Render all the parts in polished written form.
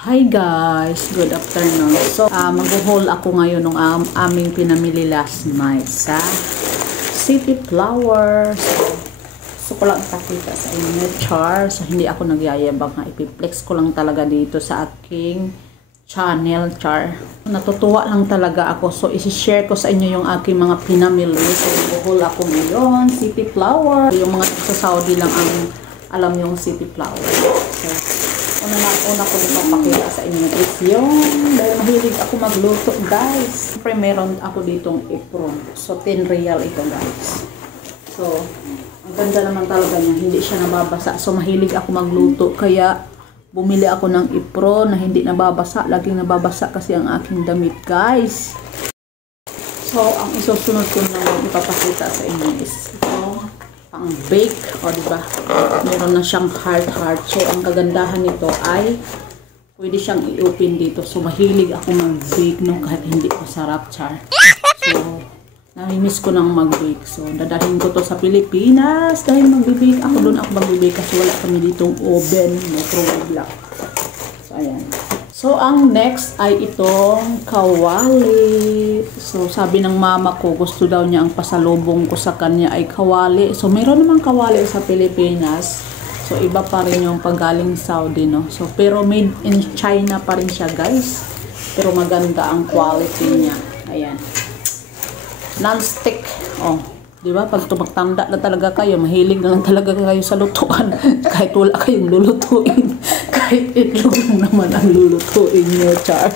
Hi guys, good afternoon. So, mag-haul ako ngayon ng aming pinamili last night sa City Flowers. So ko lang ipakita sa inyo, char. So, hindi ako nagyayabang ha. Ipiplex ko lang talaga dito sa aking channel, char. Natutuwa lang talaga ako. So, isi-share ko sa inyo yung aking mga pinamili. So, mag-haul ako ngayon, City Flowers. Yung mga sa Saudi lang ang alam yung City Flowers. So, una ko din papakita sa inyo is yung dahil mahilig ako magluto guys. Siyempre meron ako ditong apron. So 10 real ito guys. So ang ganda naman talaga niya. Hindi siya nababasa. So mahilig ako magluto. Kaya bumili ako ng apron na hindi nababasa. Laging nababasa kasi ang aking damit guys. So ang isusunod ko na ipapakita sa inyo is ito. Ang bake, o diba? Meron na siyang heart. So, ang kagandahan nito ay pwede siyang i-open dito. So, mahilig ako mag-bake, no? Kahit hindi ko sarap, char. So, namimiss ko nang mag-bake. So, dadalhin ko to sa Pilipinas dahil mag-bake. Ako doon ako mag-bake kasi wala kami ditong oven, microwave lang. So, ayan. So, ang next ay itong kawali. So, sabi ng mama ko, gusto daw niya ang pasalubong ko sa kanya ay kawali. So, mayroon namang kawali sa Pilipinas. So, iba pa rin yung panggaling Saudi, no? So, pero made in China pa rin siya, guys. Pero maganda ang quality niya. Ayan. Non-stick. Oh, di ba? Pag tumagtanda na talaga kayo, mahilig na lang talaga kayo sa lutuan. Kahit wala kayong lulutuin. Kahit itlog lang naman ang lulutuin nyo, char.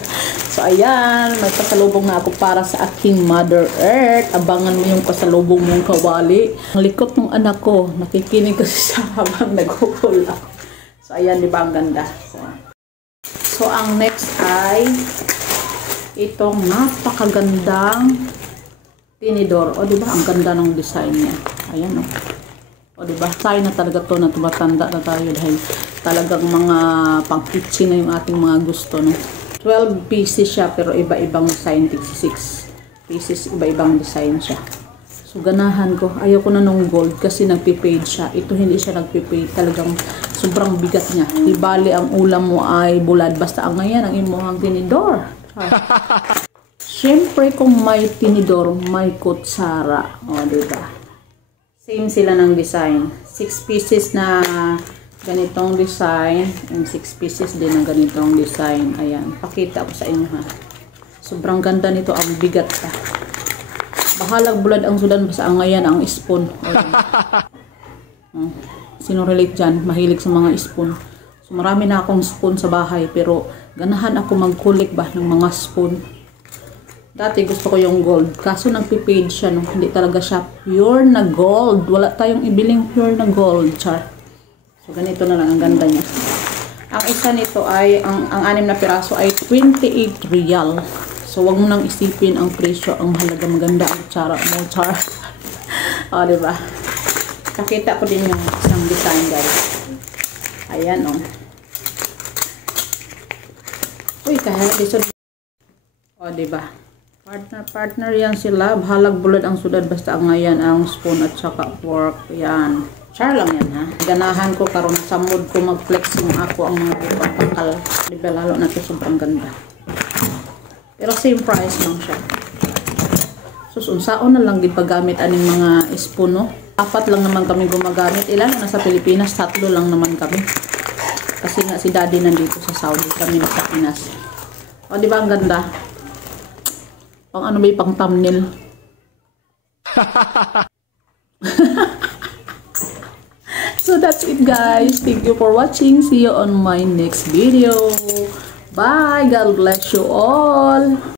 So, ayan. May pasalubong na ako para sa aking Mother Earth. Abangan mo yung pasalubong mong kawali. Ang likot ng anak ko. Nakikinig kasi siya habang nag-haul ako. So, ayan. Di ba ang ganda? So, ang next ay itong napakagandang tinidor. O, di ba? Ang ganda ng design niya. Ayan, o. O, diba? Tayo na talaga to na tumatanda na tayo dahil talagang mga pang-kitchen na yung ating mga gusto, no? 12 pieces siya pero iba-ibang design. 6 pieces, iba-ibang design siya. So, ganahan ko. Ayoko na nung gold kasi nagpipade siya. Ito hindi siya nagpipade. Talagang sobrang bigat niya. Di bali ang ulam mo ay bulad. Basta ang ngayon ang imuhang tinidor. Siyempre kung may tinidor, may kutsara. O, diba? Same sila ng design. 6 pieces na ganitong design. And 6 pieces din na ganitong design. Ayan. Pakita ko sa inyo ha. Sobrang ganda nito. Ang bigat pa. Bahalag bulad ang sudan. Basta ang ngayon ang spoon. Sino relate dyan? Mahilig sa mga spoon. So marami na akong spoon sa bahay. Pero ganahan ako mag-collect ba ng mga spoon. Dati gusto ko yung gold. Kaso nagpipade siya, no? Hindi talaga siya pure na gold. Wala tayong ibiling pure na gold, char. So, ganito na lang ang ganda niya. Ang isa nito ay, ang 6 na piraso ay 28 real. So, wag mo nang isipin ang presyo. Ang mahalaga maganda ang tsara mo, char. O, diba? Nakita ko din yung isang design, guys. Ayan, o. Uy, kaya dito. O, diba? Partner yan sila. Bahalag bulad ang sudad. Basta ang ngayon ang spoon at saka fork. Yan. Char lang yan ha. Ganahan ko karon sa mood ko mag-flex yung ako ang mga pagpapakal. Diba lalo na ito sobrang ganda. Pero same price lang siya. Susunsaon na lang gipagamit aning mga spoon no. 4 lang naman kami gumagamit. Ilan na sa Pilipinas? 3 lang naman kami. Kasi nga si daddy nandito sa Saudi. Kami sa Pinas. O diba ang ganda? Pang ano ba yung pang thumbnail? So that's it guys. Thank you for watching. See you on my next video. Bye. God bless you all.